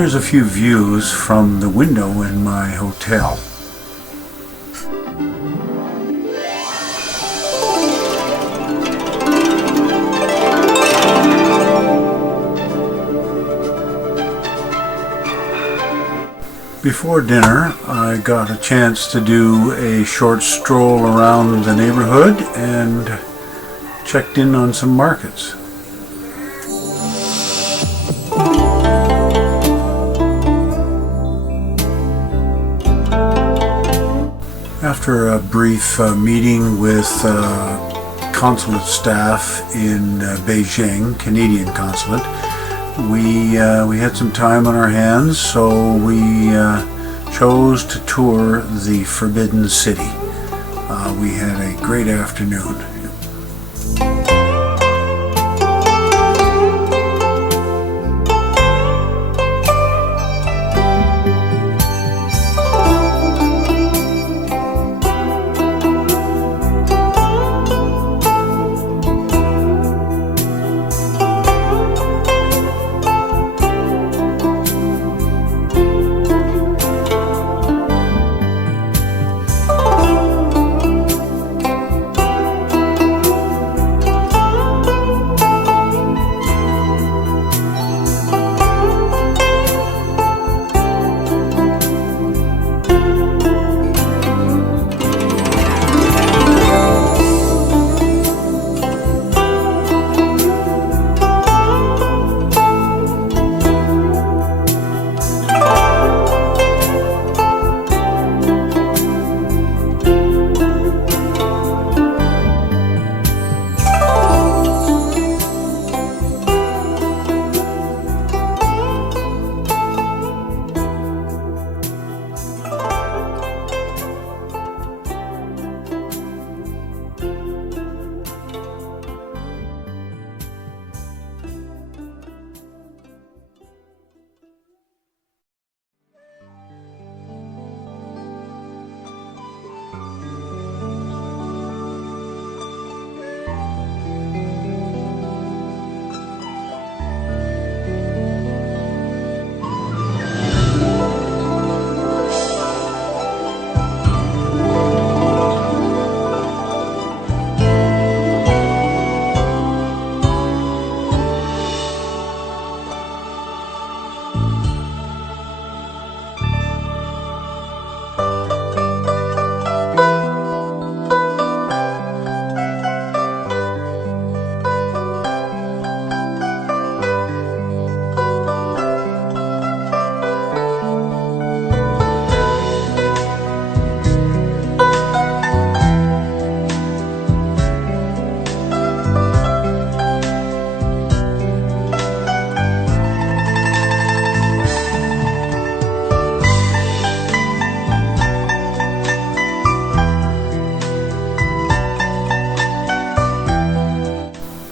here's a few views from the window in my hotel. Before dinner, I got a chance to do a short stroll around the neighborhood and checked in on some markets. After a brief meeting with consulate staff in Beijing, Canadian consulate, we had some time on our hands, so we chose to tour the Forbidden City. We had a great afternoon.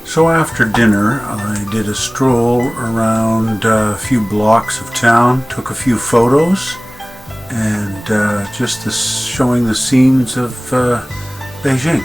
So after dinner, I did a stroll around a few blocks of town, took a few photos, and showing the scenes of Beijing.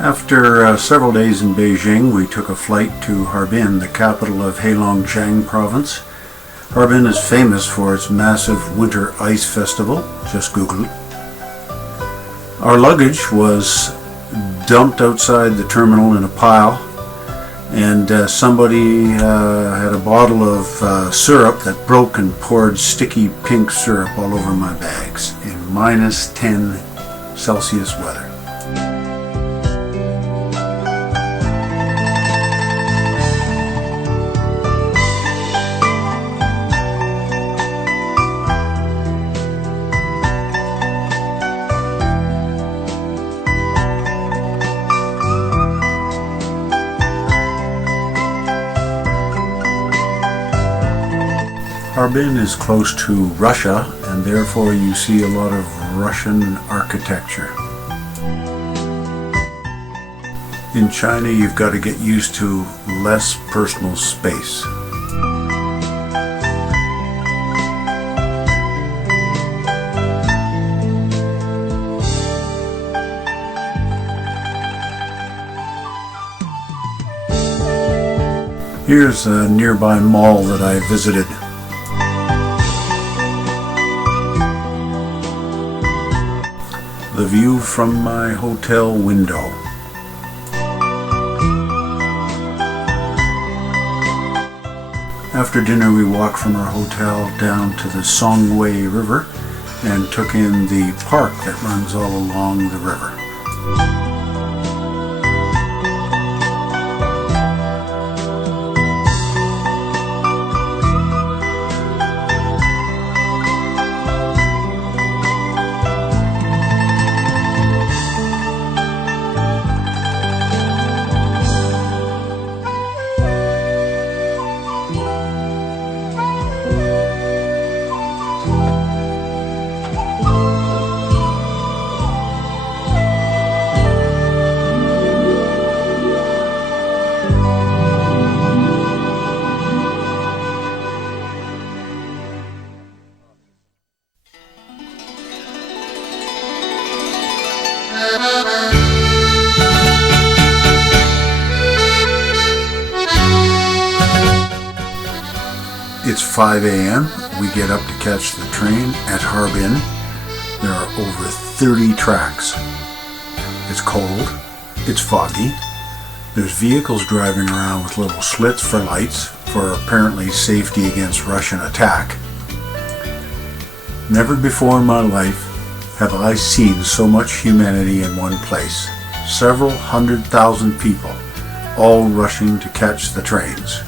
After several days in Beijing, we took a flight to Harbin, the capital of Heilongjiang province. Harbin is famous for its massive winter ice festival. Just Google it. Our luggage was dumped outside the terminal in a pile, and somebody had a bottle of syrup that broke and poured sticky pink syrup all over my bags in minus 10 Celsius weather. Harbin is close to Russia, and therefore you see a lot of Russian architecture. In China, you've got to get used to less personal space. Here's a nearby mall that I visited. The view from my hotel window. After dinner, we walked from our hotel down to the Songwei River and took in the park that runs all along the river. It's 5 a.m. We get up to catch the train at Harbin. There are over 30 tracks. It's cold. It's foggy. There's vehicles driving around with little slits for lights for apparently safety against Russian attack. Never before in my life have I seen so much humanity in one place. Several 100,000 people, all rushing to catch the trains.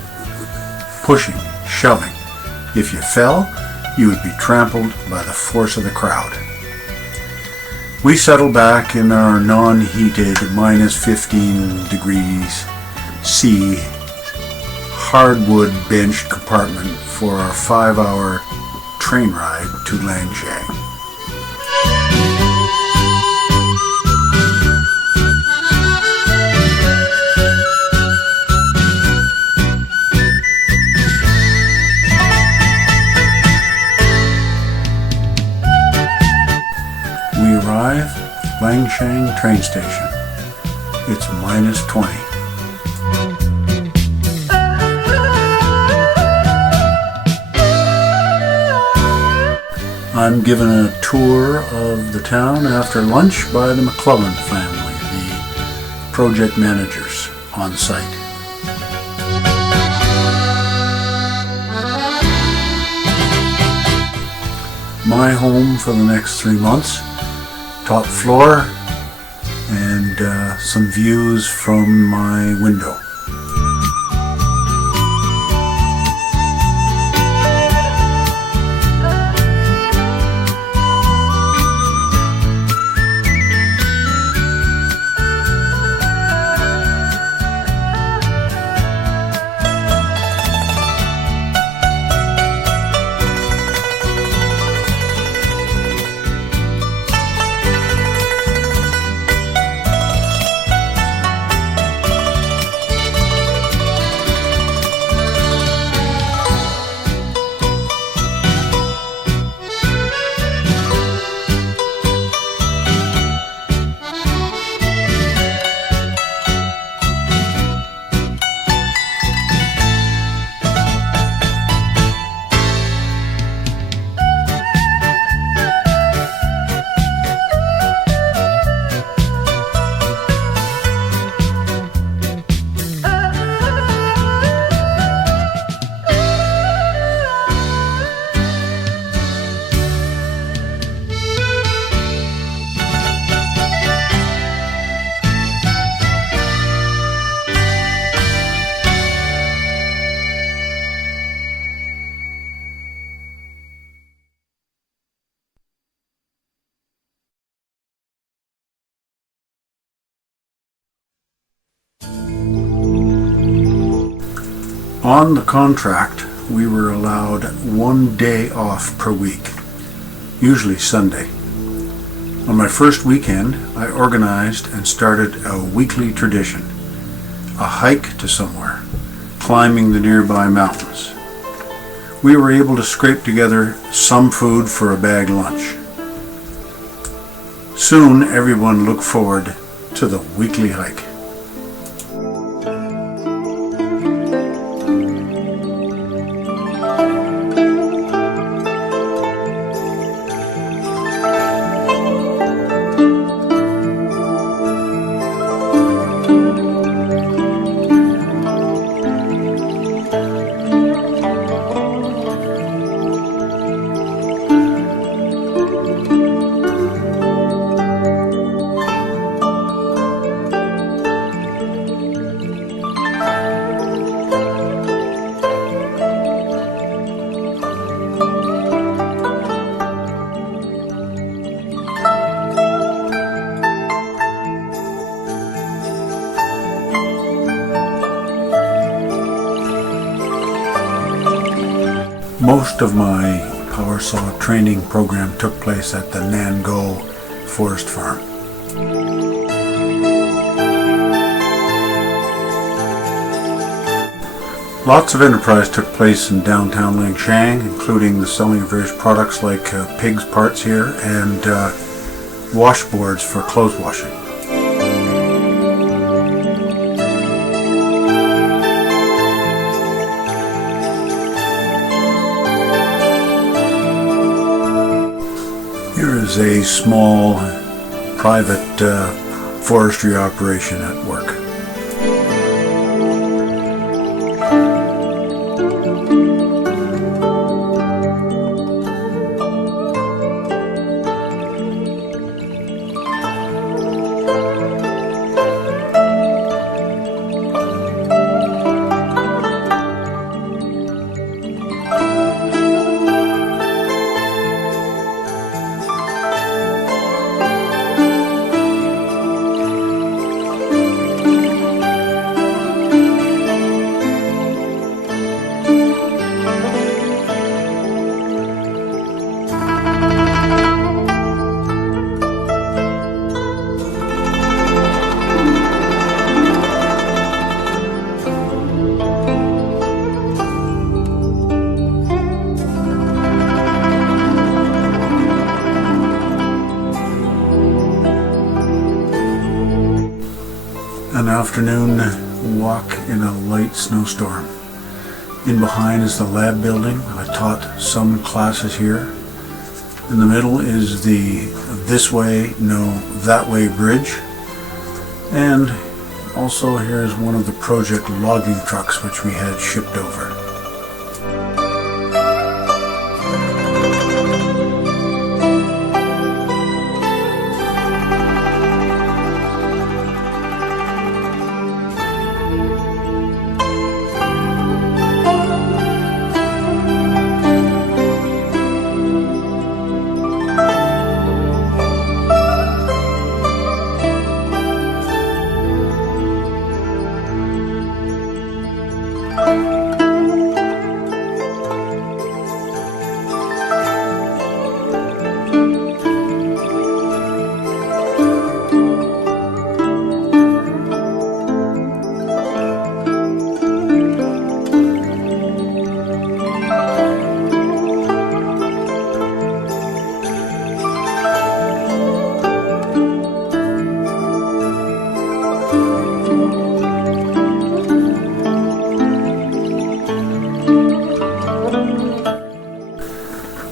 Pushing, shoving. If you fell, you would be trampled by the force of the crowd. We settled back in our non-heated -15 degrees C hardwood bench compartment for our 5-hour train ride to Lanshan. We arrive at Lanshan train station. It's -20. I'm given a tour of the town after lunch by the McClellan family, the project managers on site. My home for the next 3 months. Top floor and some views from my window. On the contract we were allowed 1 day off per week, usually Sunday. On my first weekend, I organized and started a weekly tradition, a hike to somewhere, climbing the nearby mountains. We were able to scrape together some food for a bag lunch. Soon everyone looked forward to the weekly hike. Most of my power saw training program took place at the Nango Forest Farm. Lots of enterprise took place in downtown Lingshan, including the selling of various products like pigs parts here and washboards for clothes washing. Here is a small private forestry operation at work. An afternoon walk in a light snowstorm. In behind is the lab building. I taught some classes here. In the middle is the this way, no, that way bridge. And also here's one of the project logging trucks which we had shipped over.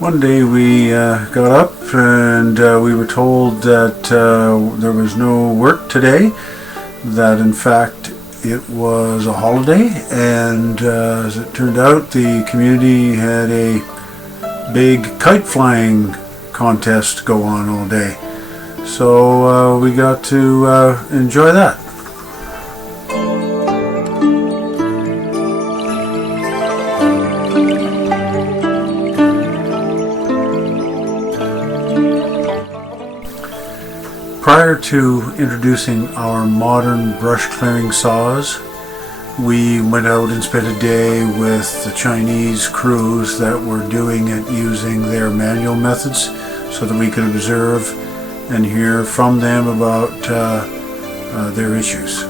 One day we got up and we were told that there was no work today, that in fact it was a holiday, and as it turned out the community had a big kite flying contest go on all day. So we got to enjoy that. Prior to introducing our modern brush clearing saws, We went out and spent a day with the Chinese crews that were doing it using their manual methods so that we could observe and hear from them about their issues.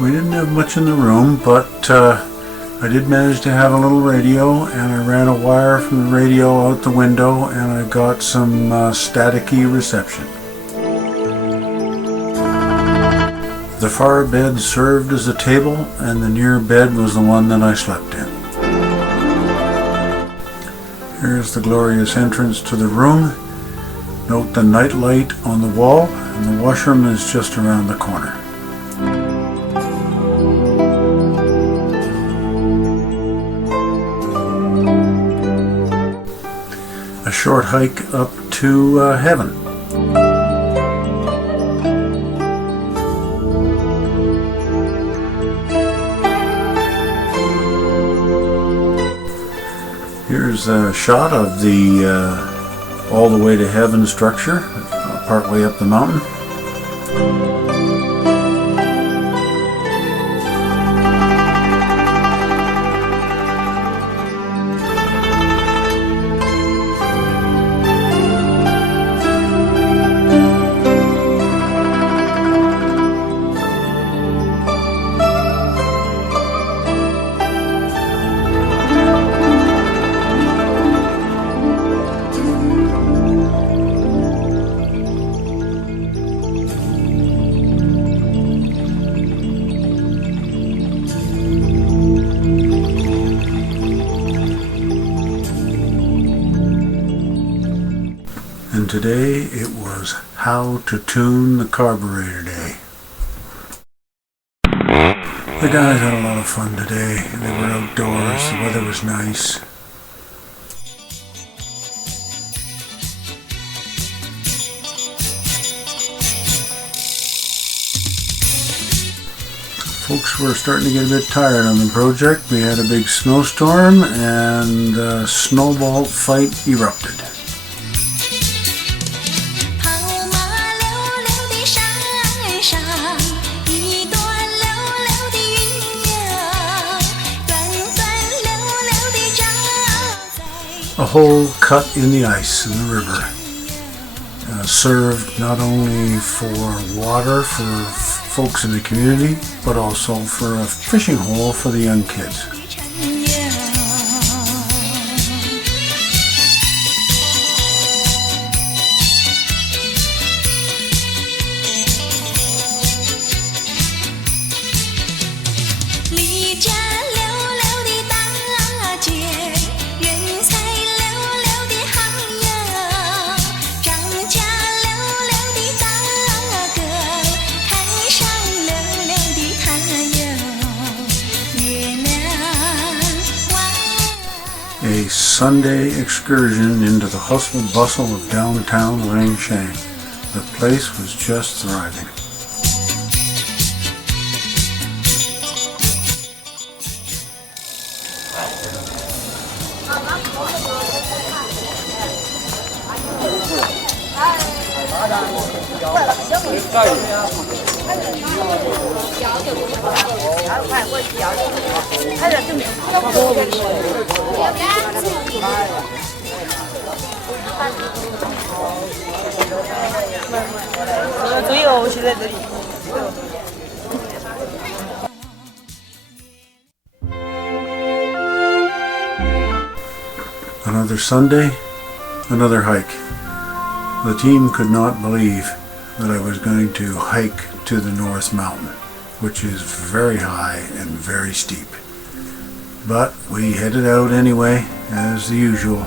We didn't have much in the room, but I did manage to have a little radio, and I ran a wire from the radio out the window, and I got some staticky reception. The far bed served as a table, and the near bed was the one that I slept in. Here's the glorious entrance to the room. Note the night light on the wall, and the washroom is just around the corner. A short hike up to heaven. Here's a shot of the all the way to heaven structure, partway up the mountain. And today it was how to tune the carburetor day. The guys had a lot of fun today. They were outdoors, the weather was nice. Folks were starting to get a bit tired on the project. We had a big snowstorm and a snowball fight erupted. A hole cut in the ice in the river served not only for water for folks in the community, but also for a fishing hole for the young kids. A Sunday excursion into the hustle bustle of downtown Langshan. The place was just thriving. Another Sunday, another hike. The team could not believe that I was going to hike to the North Mountain, which is very high and very steep. But we headed out anyway, as the usual.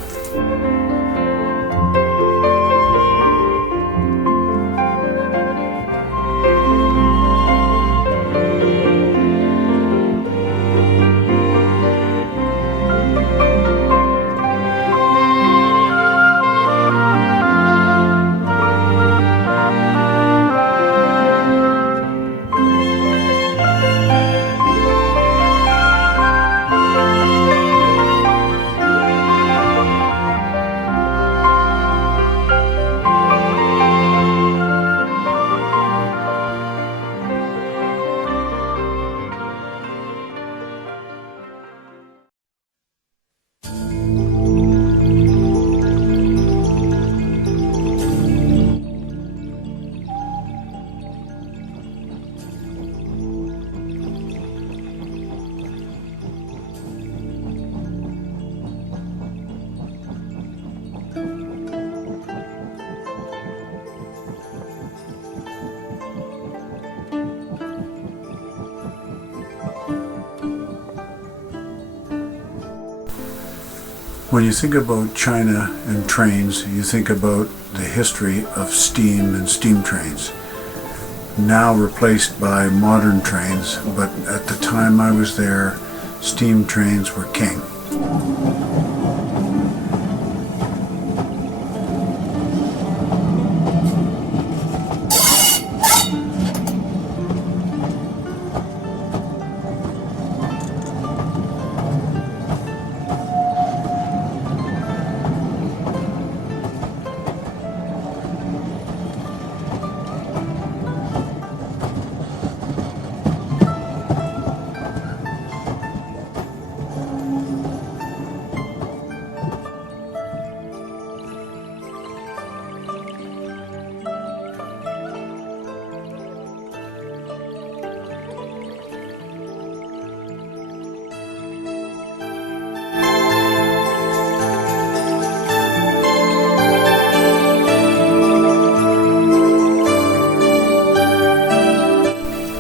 When you think about China and trains, you think about the history of steam and steam trains, now replaced by modern trains, but at the time I was there, steam trains were king.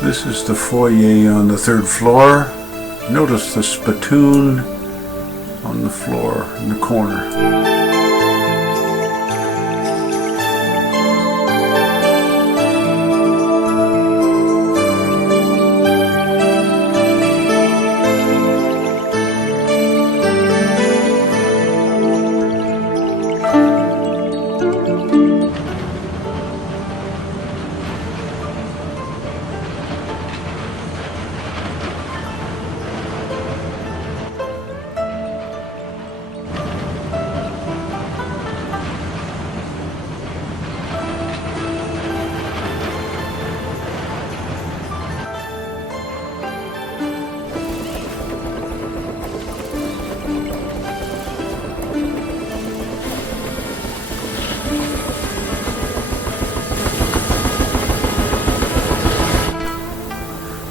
This is the foyer on the third floor. Notice the spittoon on the floor in the corner.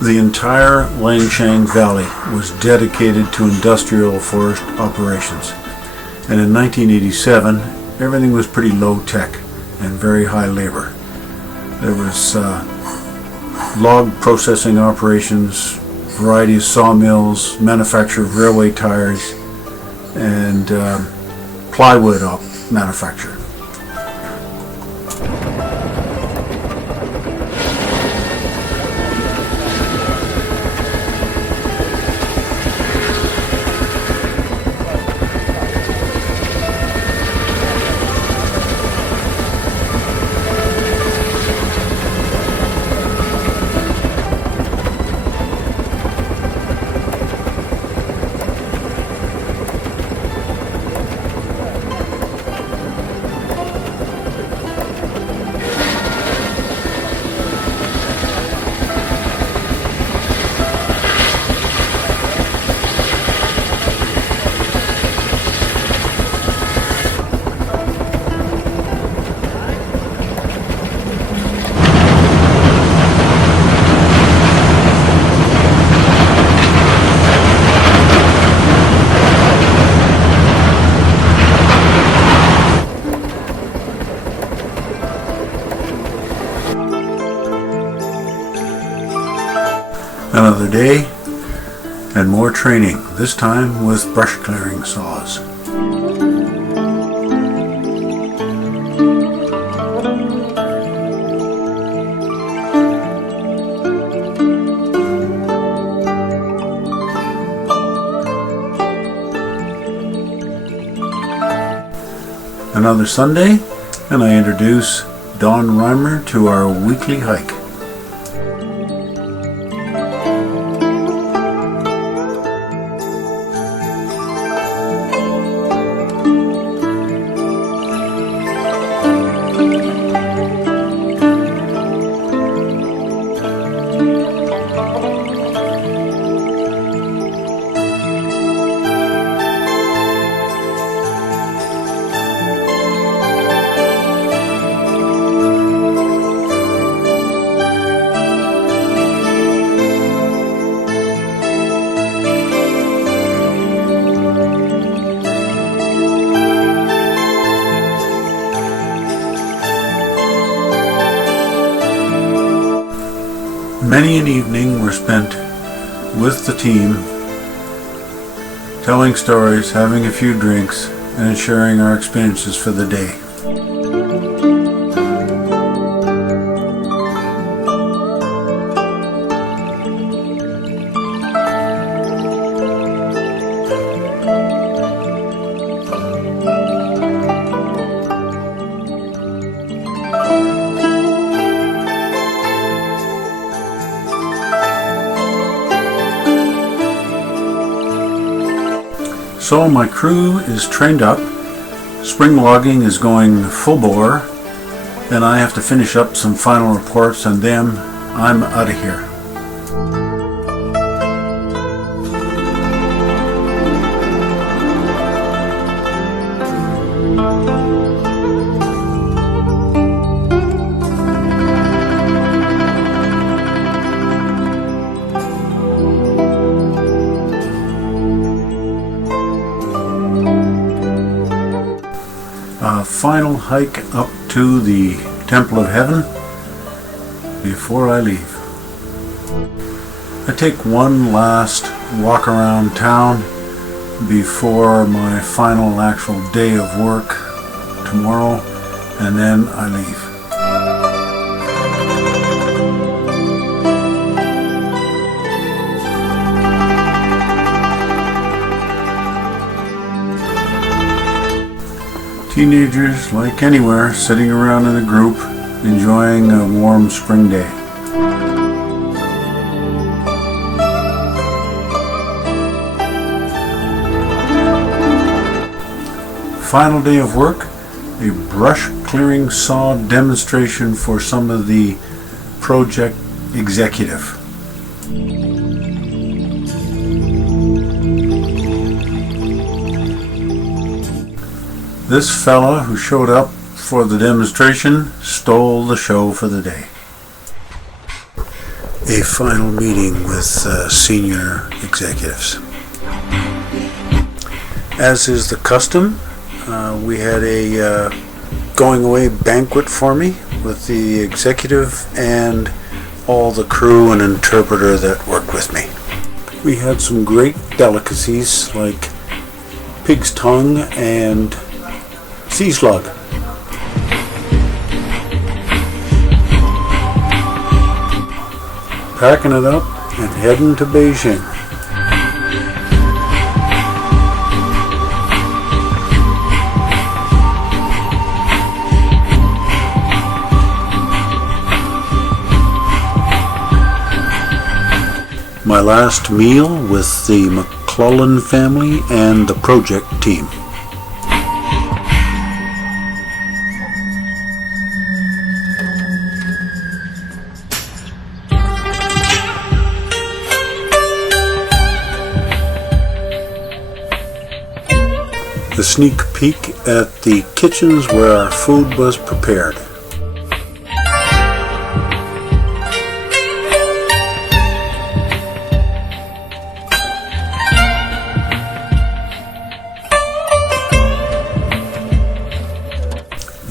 The entire Langshan Valley was dedicated to industrial forest operations, and in 1987 everything was pretty low tech and very high labor. There was log processing operations, variety of sawmills, manufacture of railway tires, and plywood manufacture. Another day and more training, this time with brush clearing saws. Another Sunday, and I introduce Don Reimer to our weekly hike. Many an evening were spent with the team, telling stories, having a few drinks, and sharing our experiences for the day. So my crew is trained up, spring logging is going full bore, and I have to finish up some final reports, and then I'm out of here. Final hike up to the Temple of Heaven before I leave. I take one last walk around town before my final actual day of work tomorrow, and then I leave. Teenagers, like anywhere, sitting around in a group, enjoying a warm spring day. Final day of work, a brush clearing saw demonstration for some of the project executive. This fella who showed up for the demonstration stole the show for the day. A final meeting with senior executives. As is the custom, we had a going away banquet for me with the executive and all the crew and interpreter that worked with me. We had some great delicacies like pig's tongue and sea slug. Packing it up and heading to Beijing. My last meal with the McClellan family and the project team. The sneak peek at the kitchens where our food was prepared.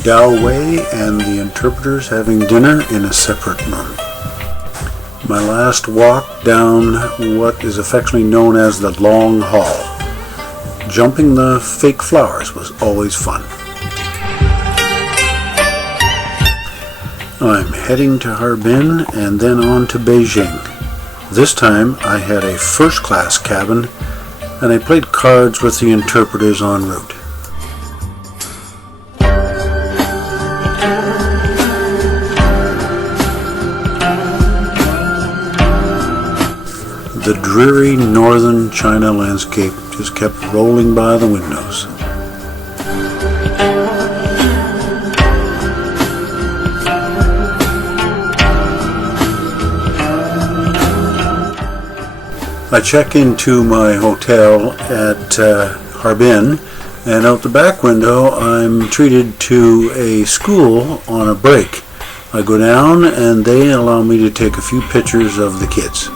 Dao Wei and the interpreters having dinner in a separate room. My last walk down what is affectionately known as the Long Hall. Jumping the fake flowers was always fun. I'm heading to Harbin and then on to Beijing. This time I had a first-class cabin and I played cards with the interpreters en route. The dreary northern China landscape just kept rolling by the windows. I check into my hotel at Harbin, and out the back window I'm treated to a school on a break. I go down and they allow me to take a few pictures of the kids.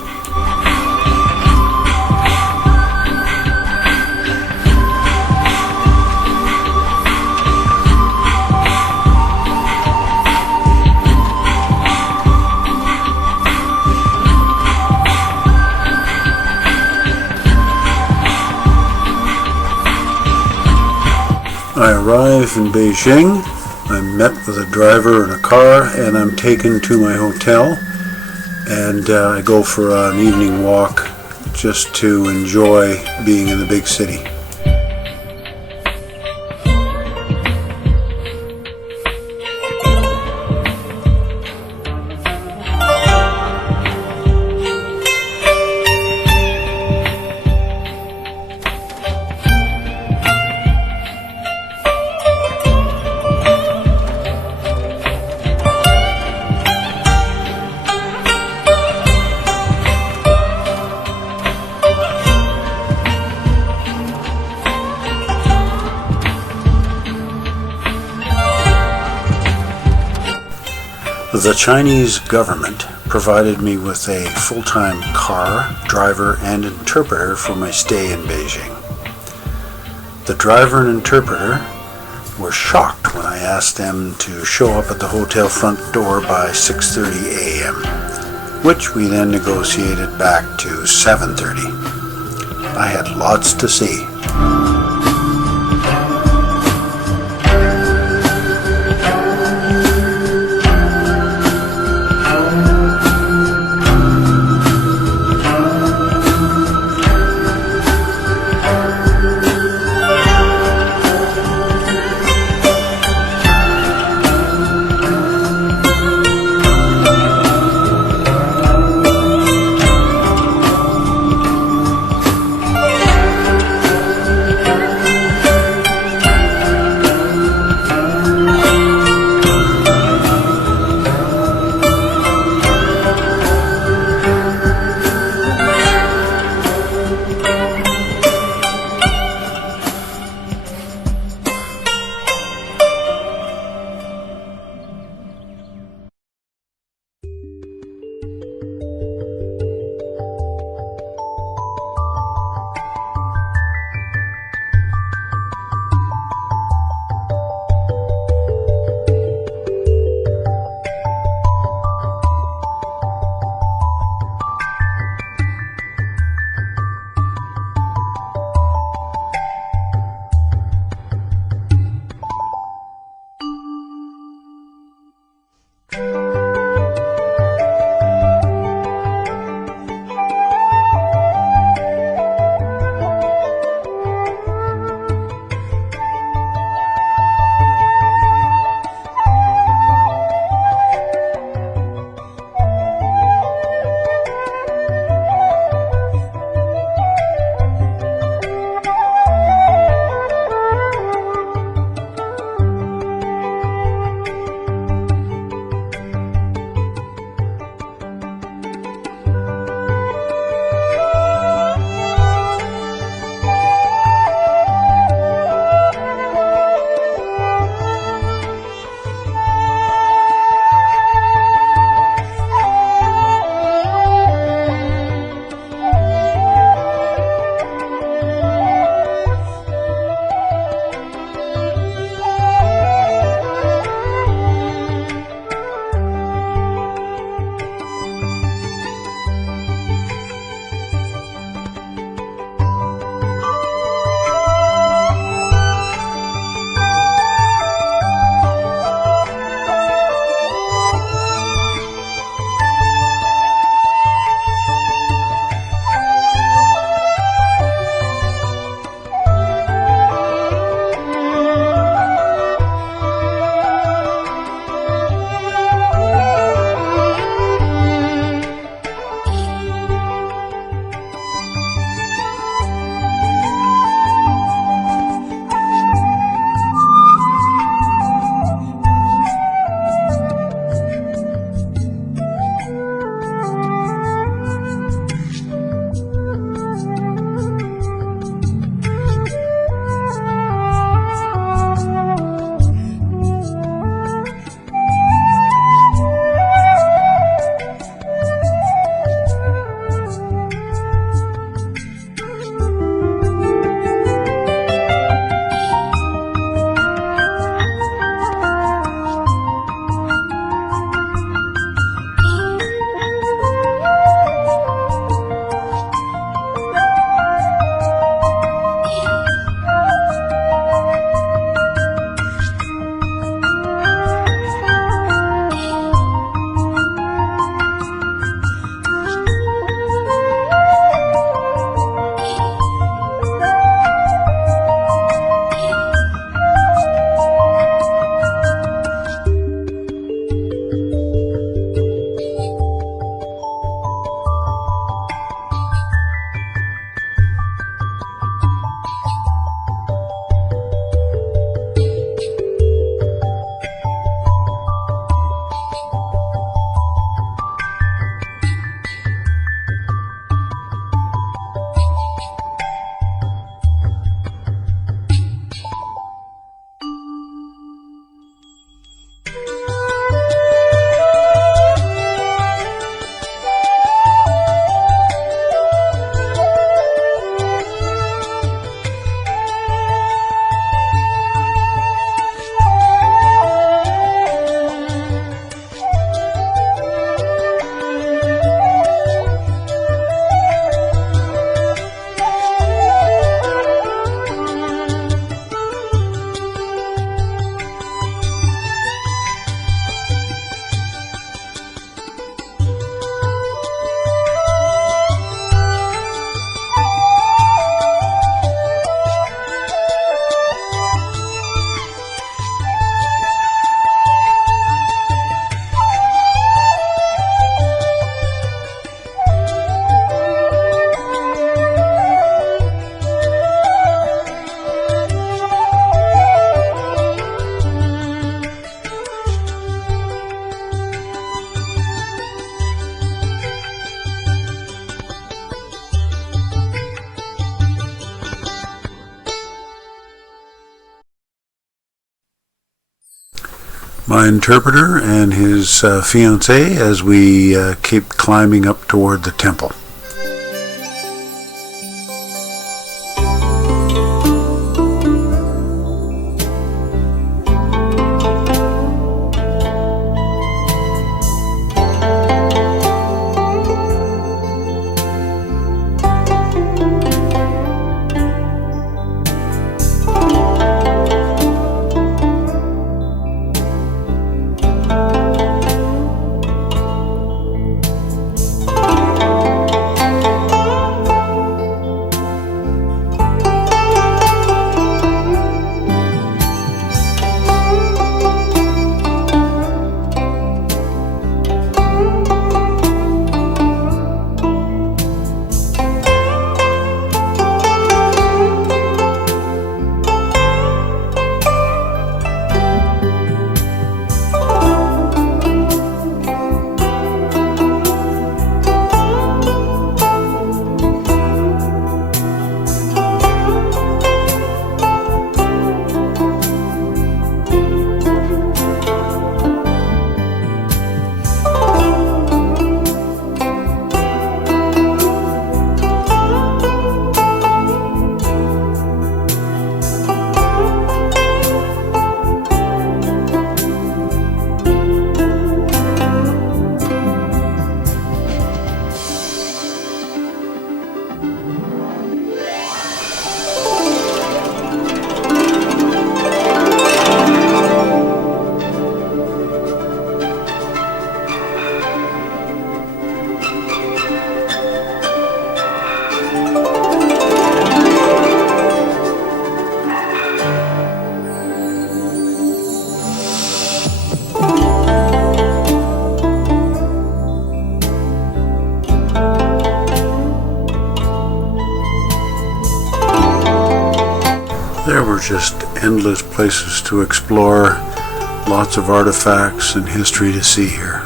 I arrive in Beijing, I'm met with a driver in a car, and I'm taken to my hotel, and I go for an evening walk just to enjoy being in the big city. The Chinese government provided me with a full-time car, driver, and interpreter for my stay in Beijing. The driver and interpreter were shocked when I asked them to show up at the hotel front door by 6:30 a.m., which we then negotiated back to 7:30. I had lots to see. my interpreter and his fiancée as we keep climbing up toward the temple. There were just endless places to explore, lots of artifacts and history to see here.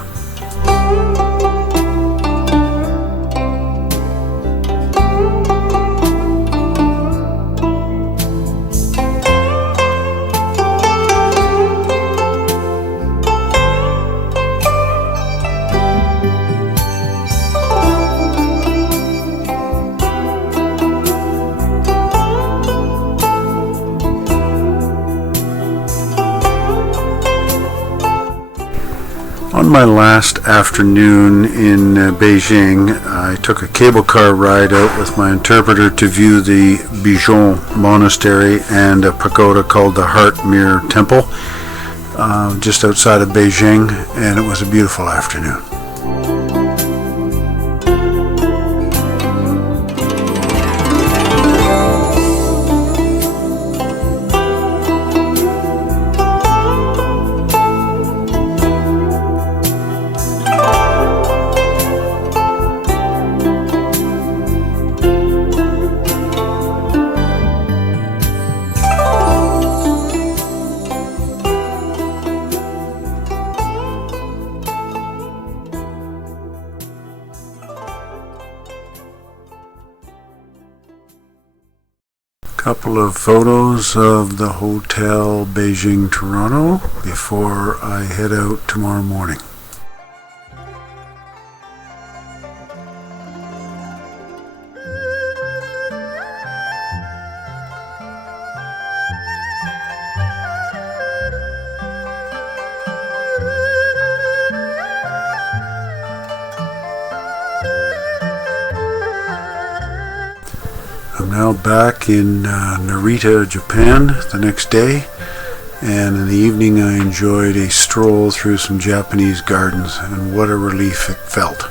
On my last afternoon in Beijing, I took a cable car ride out with my interpreter to view the Bijon Monastery and a pagoda called the Heart Mirror Temple, just outside of Beijing, and it was a beautiful afternoon. Couple of photos of the Hotel Beijing Toronto before I head out tomorrow morning. I'm now back in Narita, Japan the next day, and in the evening I enjoyed a stroll through some Japanese gardens, and what a relief it felt.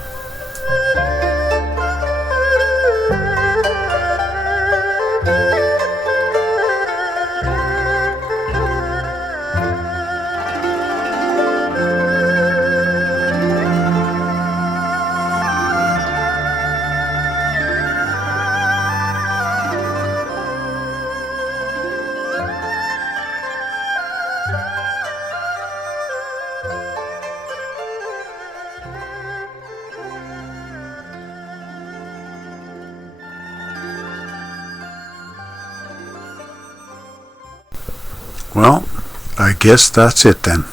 Well, I guess that's it then.